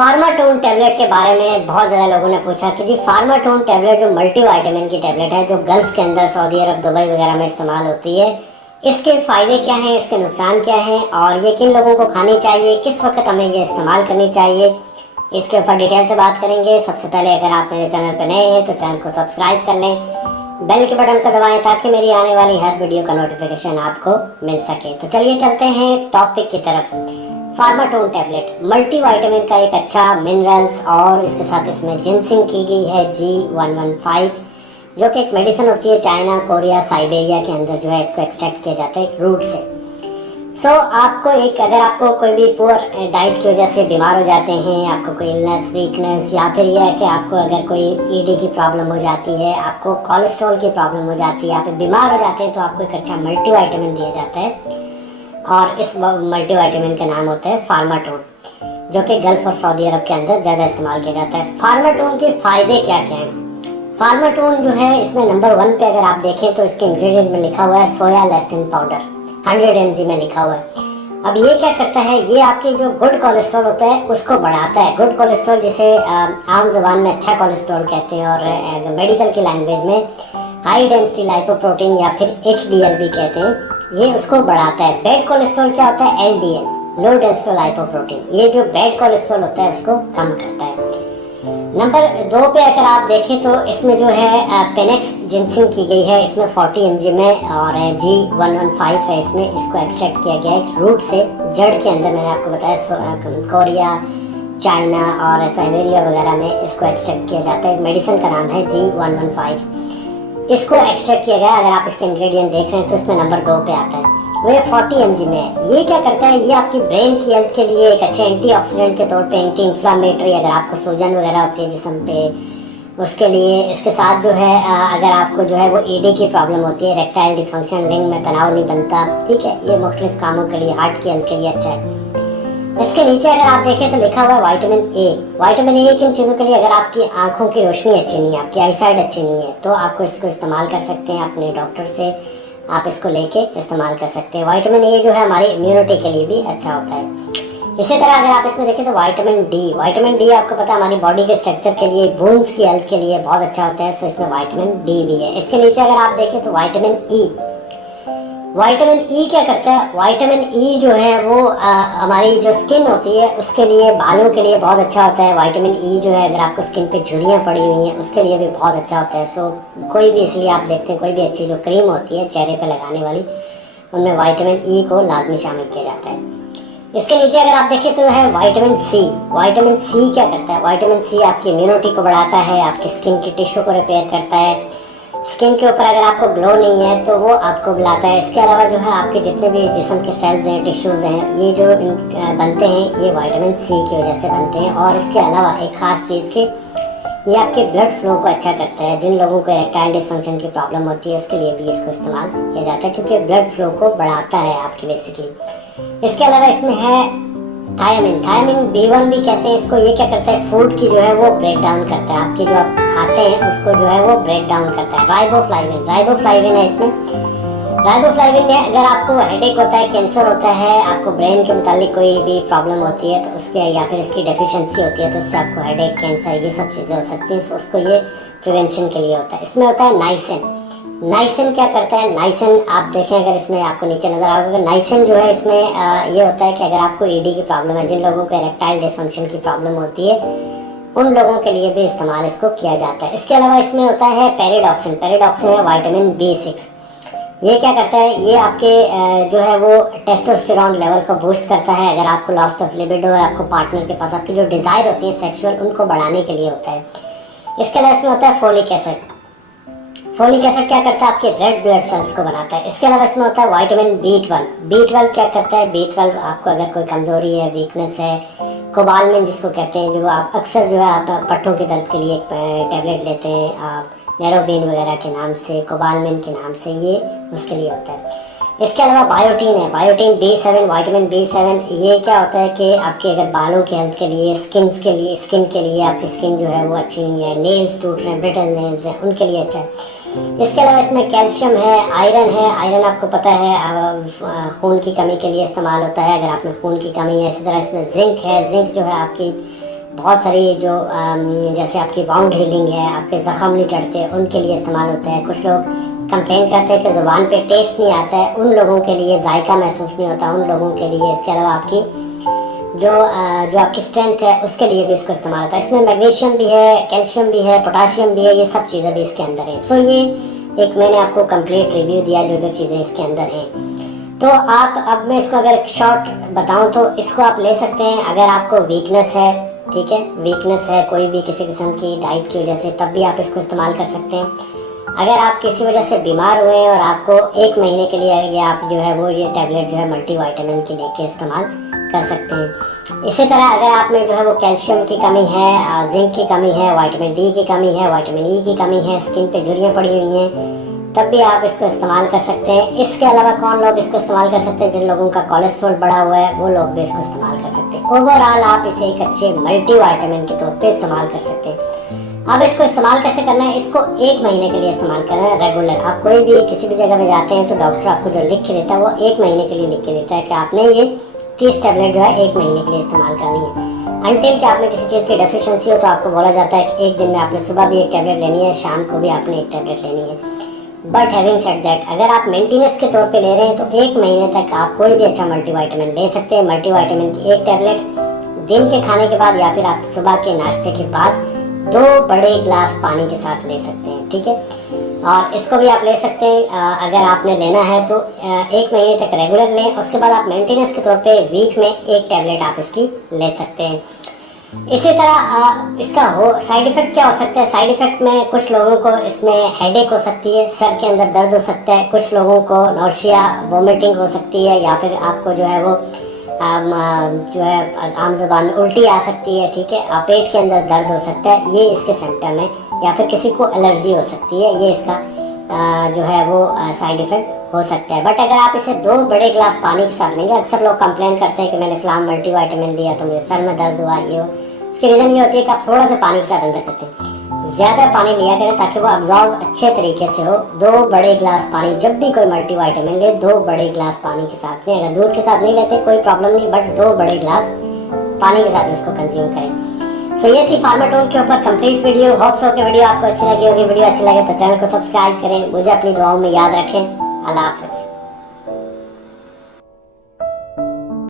फार्माटोन tablet के बारे में बहुत ज़्यादा लोगों ने पूछा कि जी फार्माटोन टैबलेट जो मल्टीविटामिन की टैबलेट है, जो गल्फ़ के अंदर सऊदी अरब, दुबई वगैरह में इस्तेमाल होती है, इसके फ़ायदे क्या हैं, इसके नुकसान क्या हैं और ये किन लोगों को खानी चाहिए, किस वक्त हमें ये इस्तेमाल करनी चाहिए, इसके ऊपर डिटेल से बात करेंगे। सबसे पहले अगर आप मेरे चैनल पर नए हैं तो चैनल को सब्सक्राइब कर लें, बेल के बटन को दबाएं ताकि मेरी आने वाली हर वीडियो का नोटिफिकेशन आपको मिल सके। तो चलिए चलते हैं टॉपिक की तरफ। फार्माटोन टैबलेट मल्टीविटामिन का एक अच्छा मिनरल्स और इसके साथ इसमें जिनसिंग की गई है G115, जो कि एक मेडिसिन होती है। चाइना, कोरिया, साइबेरिया के अंदर जो है इसको एक्सट्रैक्ट किया जाता है एक रूट से। आपको अगर आपको कोई भी पुअर डाइट की वजह से बीमार हो जाते हैं, आपको कोई इलनेस, वीकनेस, या फिर यह है कि आपको अगर कोई ईडी की प्रॉब्लम हो जाती है, आपको कोलेस्ट्रॉल की प्रॉब्लम हो जाती है, आप बीमार हो जाते हैं, तो आपको एक अच्छा मल्टीविटामिन दिया जाता है और इस मल्टीविटामिन का नाम होता है फार्माटोन, जो कि गल्फ और सऊदी अरब के अंदर ज़्यादा इस्तेमाल किया जाता है। फार्माटोन के फ़ायदे क्या क्या हैं? फार्माटोन जो है इसमें नंबर 1 पे अगर आप देखें तो इसके इंग्रेडिएंट में लिखा हुआ है सोया लेसिन पाउडर, 100 mg में लिखा हुआ है। अब ये क्या करता है, ये आपके जो गुड कोलेस्ट्रॉल होता है उसको बढ़ाता है। गुड कोलेस्ट्रॉल जिसे आम ज़बान में अच्छा कोलेस्ट्रॉल कहते हैं और मेडिकल की लैंग्वेज में हाई डेंसिटी लाइपोप्रोटीन या फिर HDL भी कहते हैं, ये उसको बढ़ाता है। बैड कोलेस्ट्रॉल क्या होता है? LDL, लो डेंसिटी लाइपोप्रोटीन, ये जो बैड कोलेस्ट्रॉल होता है उसको कम करता है। नंबर 2 पे अगर आप देखें तो इसमें जो है पेनेक्स जिनसिंग की गई है, इसमें 40 mg में, और G115 है इसमें, इसको एक्सट्रैक्ट किया गया है रूट से, जड़ के अंदर। मैंने आपको बताया कोरिया, चाइना और साइबेरिया वगैरह में इसको एक्सट्रैक्ट किया जाता है। मेडिसिन का नाम है G115, इसको एक्सट्रैक्ट किया गया। अगर आप इसके इंग्रेडिएंट देख रहे हैं तो इसमें नंबर 2 पे आता है, वो 40 mg में है। ये क्या करता है, ये आपकी ब्रेन की हेल्थ के लिए एक अच्छे एंटीऑक्सीडेंट के तौर पे, एंटी इन्फ्लामेटरी, अगर आपको सूजन वगैरह होती है जिस्म पे, उसके लिए। इसके साथ जो है अगर आपको जो है वो ईडी की प्रॉब्लम होती है, इरेक्टाइल डिसफंक्शन, लिंग में तनाव नहीं बनता, ठीक है, ये मुख्तलिफ कामों के लिए, हार्ट की हेल्थ के लिए अच्छा है। इसके नीचे अगर आप देखें तो लिखा हुआ है विटामिन ए। विटामिन ए किन चीज़ों के लिए? अगर आपकी आंखों की रोशनी अच्छी नहीं है, आपकी आईसाइट अच्छी नहीं है, तो आपको इसको इस्तेमाल कर सकते हैं। अपने डॉक्टर से आप इसको लेके इस्तेमाल कर सकते हैं। विटामिन ए जो है हमारी इम्यूनिटी के लिए भी अच्छा होता है। इसी तरह अगर आप इसमें देखें तो विटामिन डी आपको पता है हमारी बॉडी के स्ट्रक्चर के लिए, बोन्स की हेल्थ के लिए बहुत अच्छा होता है। सो इसमें विटामिन डी भी है। इसके नीचे अगर आप देखें तो विटामिन ई क्या करता है? विटामिन ई जो है वो हमारी जो स्किन होती है उसके लिए, बालों के लिए बहुत अच्छा होता है। विटामिन ई जो है अगर आपको स्किन पे झुर्रियाँ पड़ी हुई हैं उसके लिए भी बहुत अच्छा होता है। सो कोई भी, इसलिए आप देखते हैं कोई भी अच्छी जो क्रीम होती है चेहरे पे लगाने वाली, उनमें विटामिन ई को लाजमी शामिल किया जाता है। इसके नीचे अगर आप देखें तो है विटामिन सी क्या करता है? विटामिन सी आपकी इम्यूनिटी को बढ़ाता है, आपकी स्किन की टिश्यू को रिपेयर करता है। स्किन के ऊपर अगर आपको ग्लो नहीं है तो वो आपको बुलाता है। इसके अलावा जो है आपके जितने भी जिस्म के सेल्स हैं, टिश्यूज़ हैं, ये जो बनते हैं ये विटामिन सी की वजह से बनते हैं। और इसके अलावा एक ख़ास चीज़ के, ये आपके ब्लड फ्लो को अच्छा करता है। जिन लोगों को इरेक्टाइल डिसफंक्शन की प्रॉब्लम होती है उसके लिए भी इसको इस्तेमाल किया जाता है, क्योंकि ब्लड फ्लो को बढ़ाता है आपकी बेसिकली। इसके अलावा इसमें है थायमिन B1 भी कहते हैं इसको। ये क्या करता है? फूड की जो है वो ब्रेक डाउन करता है, आपकी जो आप खाते हैं उसको जो है वो ब्रेक डाउन करता है। राइबोफ्लाविन है इसमें। राइबोफ्लाविन में अगर आपको हेडेक होता है, कैंसर होता है, आपको ब्रेन के मुतालिक कोई भी प्रॉब्लम होती है तो उसके, या फिर इसकी डेफिशिएंसी होती है तो उससे आपको हेडेक, कैंसर, ये सब चीज़ें हो सकती हैं। उसको ये प्रिवेंशन के लिए होता है। इसमें होता है नाइसिन क्या करता है? नाइसिन आप देखें, अगर इसमें आपको नीचे नजर आओगे, नाइसिन जो है इसमें ये होता है कि अगर आपको ईडी की प्रॉब्लम है, जिन लोगों को इरेक्टाइल डिसफंक्शन की प्रॉब्लम होती है, उन लोगों के लिए भी इस्तेमाल इसको किया जाता है। इसके अलावा इसमें होता है पेरिडॉक्सिन है विटामिन B6। ये क्या करता है? ये आपके जो है वो टेस्टोस्टेरॉन लेवल को बूस्ट करता है। अगर आपको लॉस ऑफ लिबिडो है, आपको पार्टनर के पास आपकी जो डिज़ायर होती है सेक्सुअल, उनको बढ़ाने के लिए होता है। इसके अलावा इसमें होता है फोलिक एसिड क्या करता है? आपके रेड ब्लड सेल्स को बनाता है। इसके अलावा इसमें होता है विटामिन B12 क्या करता है? B12 आपको अगर कोई कमज़ोरी है, वीकनेस है, कोबालमिन जिसको कहते हैं, जो आप अक्सर जो है आप पट्टों के दर्द के लिए एक टैबलेट लेते हैं आप, नेरोबिन वगैरह के नाम से, कोबालमिन के नाम से, ये उसके लिए होता है। इसके अलावा बायोटीन विटामिन B7, ये क्या होता है कि आपके अगर बालों की हेल्थ के लिए, स्किन के लिए आपकी स्किन जो है वो अच्छी नहीं है, नेल्स टूट रहे हैं, ब्रिटल नेल्स हैं, उनके लिए अच्छा है। इसके अलावा इसमें कैल्शियम है, आयरन आपको पता है खून की कमी के लिए इस्तेमाल होता है, अगर आप में खून की कमी है। इसी तरह इसमें जिंक जो है आपकी बहुत सारी जो जैसे आपकी वाउंड हीलिंग है, आपके ज़ख़म नहीं चढ़ते, उनके लिए इस्तेमाल होता है। कुछ लोग कंप्लेन करते हैं कि ज़ुबान पे टेस्ट नहीं आता है, उन लोगों के लिए, जायका महसूस नहीं होता उन लोगों के लिए। इसके अलावा आपकी जो आपकी स्ट्रेंथ है उसके लिए भी इसको इस्तेमाल होता है। इसमें मैग्नीशियम भी है, कैल्शियम भी है, पोटाशियम भी है, ये सब चीज़ें भी इसके अंदर हैं। सो ये एक मैंने आपको कंप्लीट रिव्यू दिया जो चीज़ें इसके अंदर हैं। तो आप, अब मैं इसको अगर शॉर्ट बताऊं तो इसको आप ले सकते हैं अगर आपको वीकनेस है, ठीक है, वीकनेस है कोई भी किसी किस्म की डाइट की वजह से, तब भी आप इसको इस्तेमाल कर सकते हैं। अगर आप किसी वजह से बीमार हुए हैं और आपको 1 महीने के लिए ये आप जो है वो ये टैबलेट जो है मल्टी वाइटामिन की लेके इस्तेमाल कर सकते हैं। इसी तरह अगर आप में जो है वो कैल्शियम की कमी है, जिंक की कमी है, विटामिन डी की कमी है, विटामिन ई की कमी है, स्किन पे झुर्रियाँ पड़ी हुई हैं, तब भी आप इसको इस्तेमाल कर सकते हैं। इसके अलावा कौन लोग इसको इस्तेमाल कर सकते हैं? जिन लोगों का कोलेस्ट्रॉल बढ़ा हुआ है वो लोग भी इसको इस्तेमाल कर सकते हैं। ओवरऑल आप इसे एक अच्छे मल्टी वाइटामिन के तौर पे इस्तेमाल कर सकते हैं। अब इसको इस्तेमाल कैसे करना है? इसको 1 महीने के लिए इस्तेमाल करना है रेगुलर। आप कोई भी किसी भी जगह पे जाते हैं तो डॉक्टर आपको जो लिख के देता है वो 1 महीने के लिए लिख के देता है कि आपने ये 30 टैबलेट जो है 1 महीने के लिए इस्तेमाल करनी है। अनटिल कि आप में किसी चीज़ की डेफिशिएंसी हो तो आपको बोला जाता है कि एक दिन में आपने सुबह भी 1 टैबलेट लेनी है, शाम को भी आपने 1 टैबलेट लेनी है। बट हैविंग सेड दैट, अगर आप मेंटेनेंस के तौर पे ले रहे हैं तो 1 महीने तक आप कोई भी अच्छा मल्टीविटामिन ले सकते हैं। मल्टीविटामिन की 1 टैबलेट दिन के खाने के बाद या फिर आप सुबह के नाश्ते के बाद 2 बड़े गिलास पानी के साथ ले सकते हैं, ठीक है। और इसको भी आप ले सकते हैं अगर आपने लेना है तो 1 महीने तक रेगुलर लें। उसके बाद आप मेंटेनेंस के तौर पे वीक में 1 टैबलेट आप इसकी ले सकते हैं। इसी तरह इसका साइड इफ़ेक्ट क्या हो सकता है? साइड इफ़ेक्ट में कुछ लोगों को इसमें हेडेक हो सकती है, सर के अंदर दर्द हो सकता है, कुछ लोगों को नौशिया वोमिटिंग हो सकती है, या फिर आपको जो है वो जो है आम ज़बान में उल्टी आ सकती है, ठीक है, पेट के अंदर दर्द हो सकता है, ये इसके सिम्टम है। या फिर किसी को एलर्जी हो सकती है, ये इसका जो है वो साइड इफ़ेक्ट हो सकता है। बट अगर आप इसे 2 बड़े गिलास पानी के साथ लेंगे, अक्सर लोग कंप्लेन करते हैं कि मैंने फलां मल्टीविटामिन लिया तो मुझे सर में दर्द हुआ, ये हो, उसकी रीज़न ये होती है कि आप थोड़ा सा पानी के साथ अंदर करते हैं। ज़्यादा पानी लिया करें ताकि वो अब्जॉर्ब अच्छे तरीके से हो। 2 बड़े गिलास पानी, जब भी कोई मल्टीविटामिन ले 2 बड़े गिलास पानी के साथ लें। अगर दूध के साथ नहीं लेते कोई प्रॉब्लम नहीं, बट 2 बड़े गिलास पानी के साथ उसको कंज्यूम करें। तो ये थी फार्माटोन के ऊपर कंप्लीट वीडियो। होप सो कि वीडियो आपको अच्छी लगी होगी। वीडियो अच्छी लगे तो चैनल को सब्सक्राइब करें, मुझे अपनी दुआओं में याद रखें। अल्लाह हाफ़िज़।